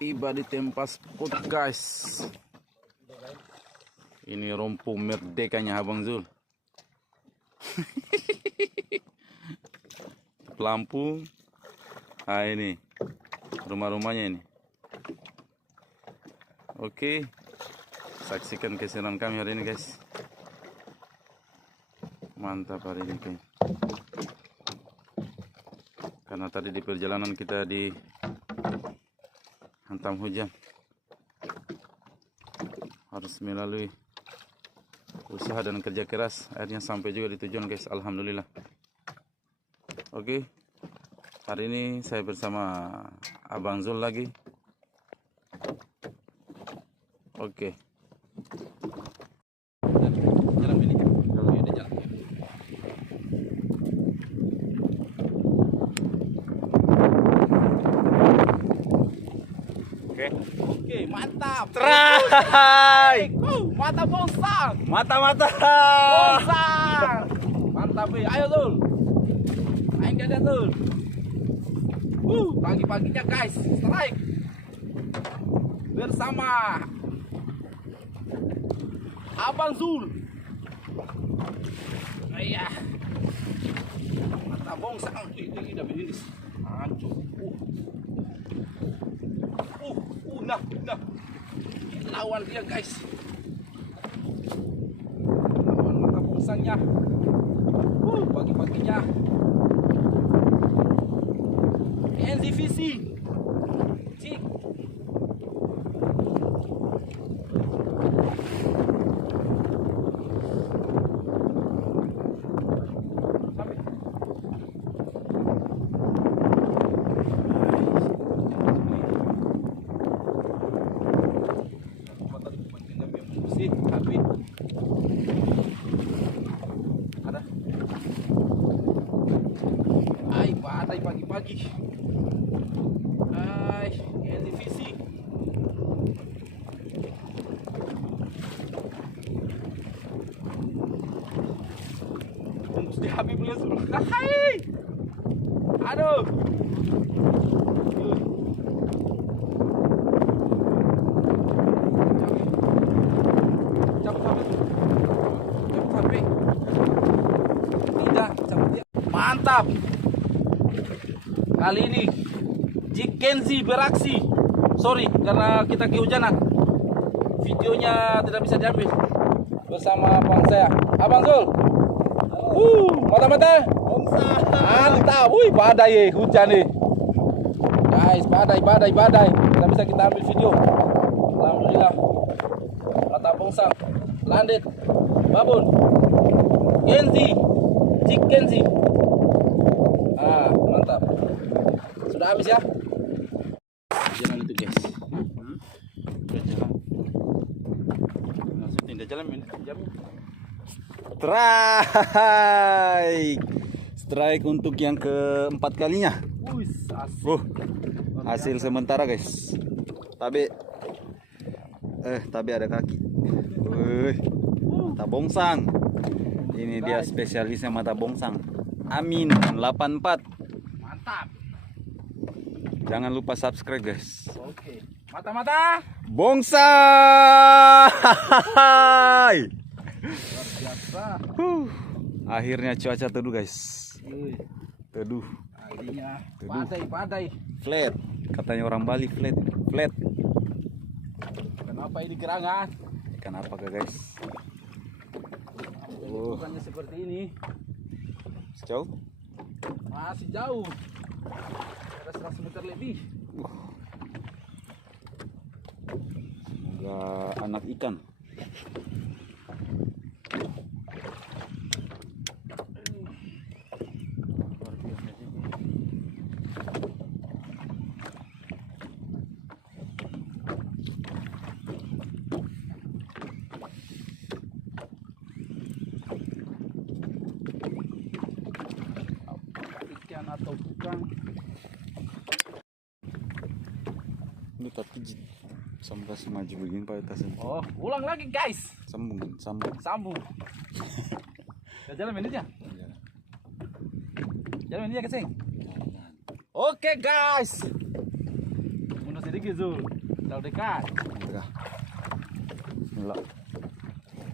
tiba di tempat spot guys. Ini rompu merdekanya Abang Zul. Lampu. Ah ini rumah-rumahnya ini. Oke, saksikan keseruan kami hari ini guys. Mantap hari ini guys. Karena tadi di perjalanan kita dihantam hujan, harus melalui usaha dan kerja keras, akhirnya sampai juga di tujuan guys. Alhamdulillah. Oke, hari ini saya bersama Abang Zul lagi. Oke. Jalan ini kalau ada jalan. Oke, mantap. Try. Mata bongsang. Mata-mata. Bongsang. Mantap, ayo Zul. Main gak ada Zul. Pagi-paginya guys, strike bersama Abang Zul. Iya. Mata bongsang. Ini udah begini. Hancur. Nah. Lawan dia guys. Lawan mata bongsangnya. Pagi-paginya. NZVC. Cik. Ada. Ay, badai pagi-pagi. Ay, NTVC. Tembus di Habib Lesul. Hai. Aduh. Mantap. Kali ini Jik Kenzi beraksi. Sorry karena kita kehujanan, videonya tidak bisa diambil bersama abang saya, Abang Zul. Mata-mata. Mantap. Badai hujan nih. Guys, badai. Tidak bisa kita ambil video. Alhamdulillah. Mata bongsang. Landed. Babon. Kenzi. Jik Kenzi. Mantap. Sudah habis ya. Jalan itu guys. Udah jalan. Langsung tidak jalan men. Strike untuk yang keempat kalinya. Hasil sementara guys. Tapi ada kaki. Mata bongsang. Ini dia spesialisnya mata bongsang. Amin 84. Mantap. Jangan lupa subscribe guys. Oke. Mata-mata. Bongsang. Luar biasa. Akhirnya cuaca teduh guys. Teduh. Akhirnya badai. Flat. Katanya orang Bali flat. Kenapa ini gerangan? Kenapa guys? Bukannya seperti ini. Jauh? Masih jauh. Ada 100 meter lebih. Semoga anak ikan. Atau bukan. Ini tapi sampai semaju begini Pak tasnya. Ulang lagi guys. Sambung. Kita jalan menitnya. Jalan menitnya kesing. Oke guys. Mundur sedikit. sedikit Zul. Terlalu dekat. Udah. Bismillah.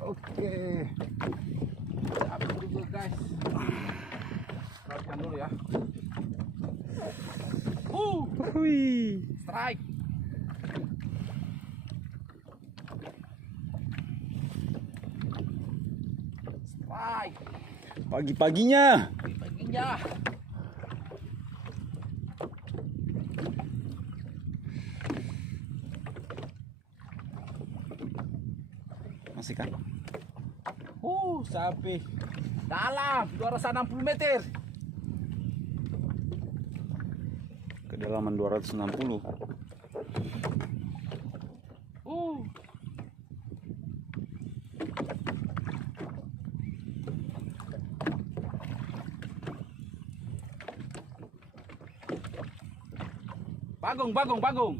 Oke. Ambil dulu guys. Perhatikan dulu ya. Wih. Strike. Strike. Pagi-paginya. Paginya. Masih kan? Sampai dalam 260 meter. Kedalaman 260. Bagong.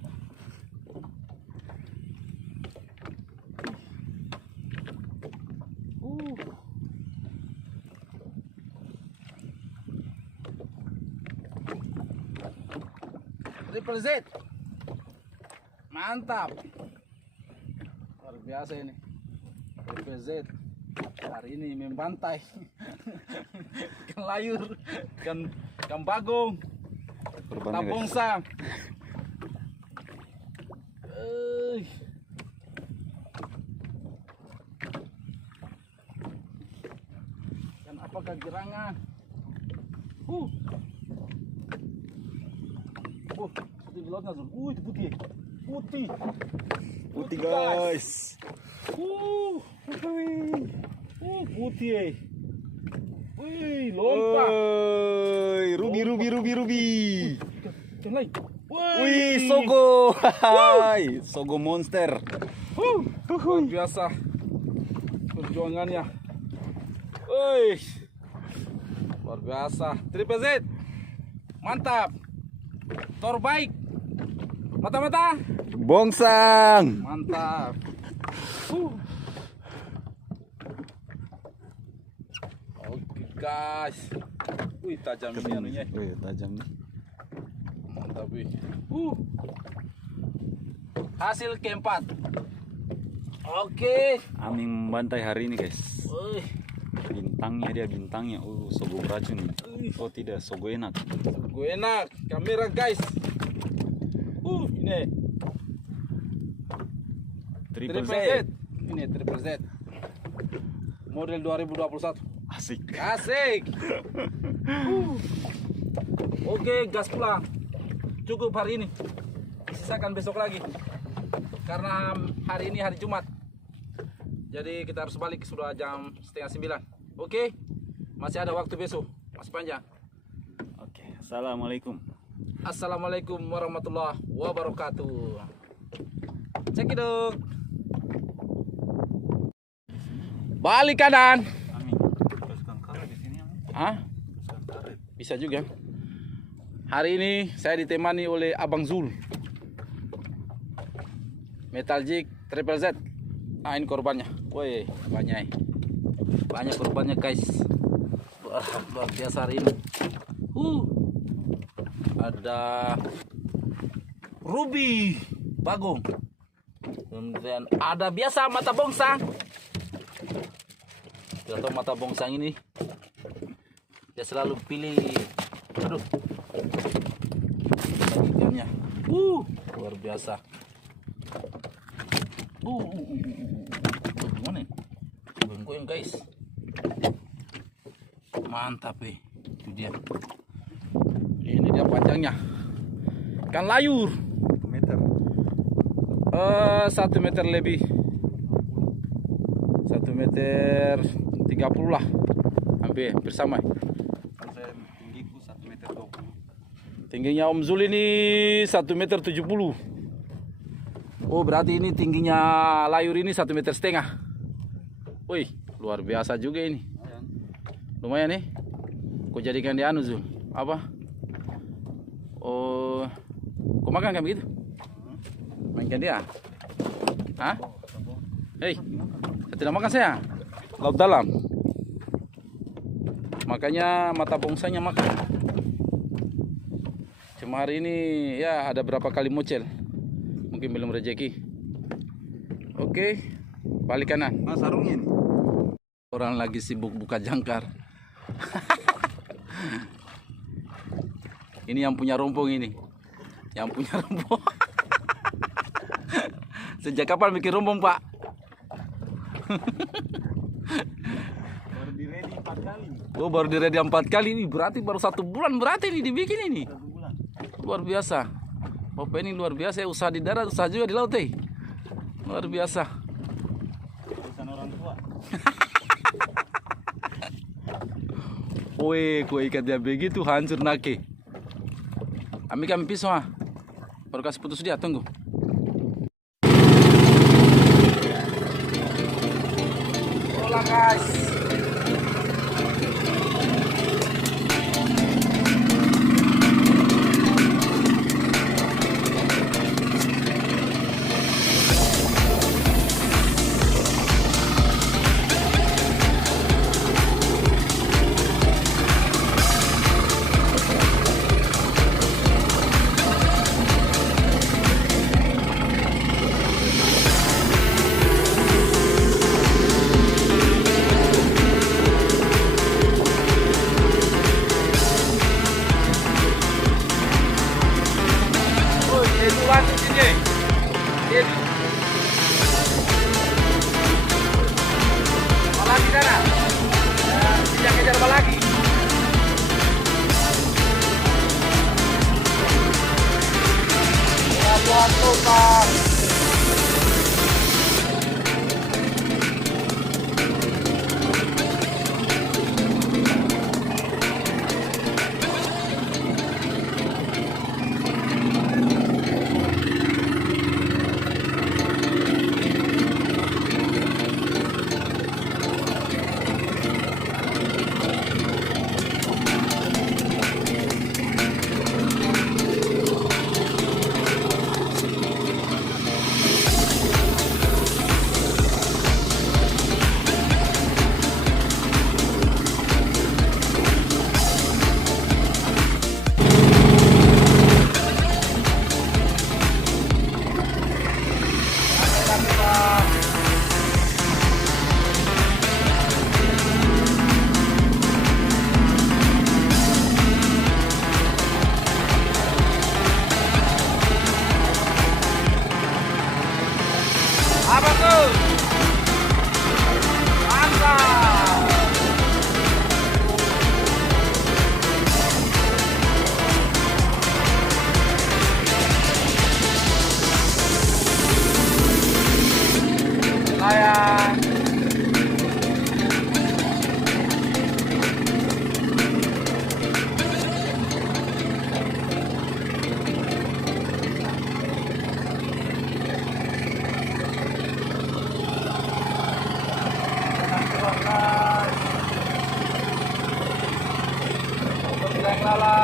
Triple Z. Mantap. Luar biasa ini. Triple Z. Hari ini membantai. Ikan layur, ikan bagong, Korbannya guys. tabongsang. Dan apakah gerangan? Putih di lautnya Zul. Itu putih. Putih guys. Putih. Wih, lompat. Ruby. Ikan lain. Wih, sogo. Hai, sogo monster. Luar biasa perjuangannya. Wih, luar biasa. Triple Z, mantap. Tor baik. Mata-mata, Bongsang. mantap. Oke guys. Wih, tajam ini anunya. Wih, tajam nih. Mantap wih. Hasil keempat. Oke. Aming membantai hari ini guys. Wih. Bintangnya. Sogo beracun. Oh tidak, sogo enak. Gue enak. Kamera guys. Ini Triple Z. Ini Triple Z. Model 2021. Asik. Asik. Oke, gas pulang. Cukup hari ini. Sisakan besok lagi. Karena hari ini hari Jumat. Jadi kita harus balik sudah jam 8:30. Oke. Masih ada waktu besok. Masih panjang. Oke, assalamualaikum. Assalamualaikum warahmatullahi wabarakatuh. Cekidot. Balik kanan. Hah? Bisa juga. Hari ini saya ditemani oleh Abang Zul. Metal Jig Triple Z. Nah, ini korbannya. Woi, banyak. Banyak korbannya, guys. Wah, luar biasa hari ini. Ada ruby bagong. Kemudian ada biasa mata bongsang. Tidak tahu mata bongsang ini dia selalu pilih. Aduh, ikannya luar biasa. Gimana? Goyang guys. Mantap itu dia. Ini dia panjangnya. Ikan layur. Meter. 1 meter lebih. 1 meter 30 lah. Hampir bersama. Tinggiku 1 meter 20. Tingginya Om Zul ini 1 meter 70. Oh, berarti ini tingginya layur ini 1,5 meter. Wih, luar biasa juga ini. Lumayan nih. Kau jadikan dia anu Zul. Apa? Oh, kau makan kan begitu? Mainkan dia. Hah? Hei, saya tidak makan saya. Laut dalam. Makanya mata bongsanya makan. Cuma hari ini ya ada berapa kali mocel. Mungkin belum rezeki. Oke, balik kanan. Sarungnya nih. Orang lagi sibuk buka jangkar. Ini yang punya rompong ini. Yang punya rompong. Sejak kapan bikin rompong, Pak? Baru di ready 4 kali. Oh, baru di ready 4 kali ini. Berarti baru 1 bulan berarti ini dibikin ini. 1 bulan. Luar biasa. Bapak ini luar biasa ya, usaha di darat, usaha juga di laut, luar biasa. Urusan orang tua. Woi, kue ikat dia begitu hancur nake. Kami pisau baru kasih putus dia, tunggu. Hola guys. Lagi sana, tidak kejar lagi. Waktu Pak. Apa tuh? Mantap. Layang. Lala.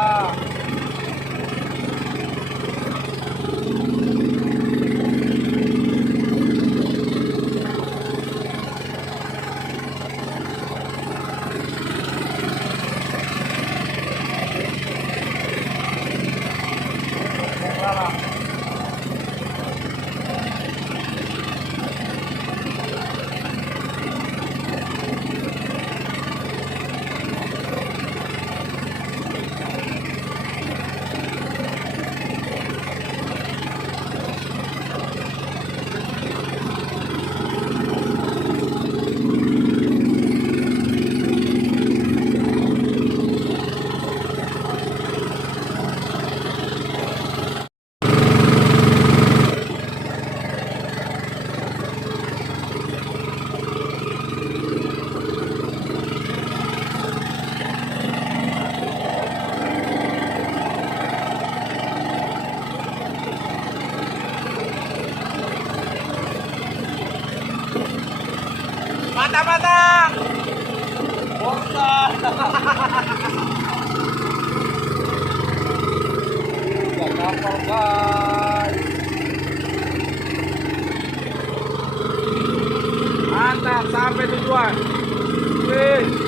Mata-mata. Bongsa. Udah kapal guys. Mantap, sampai tujuan. Wih.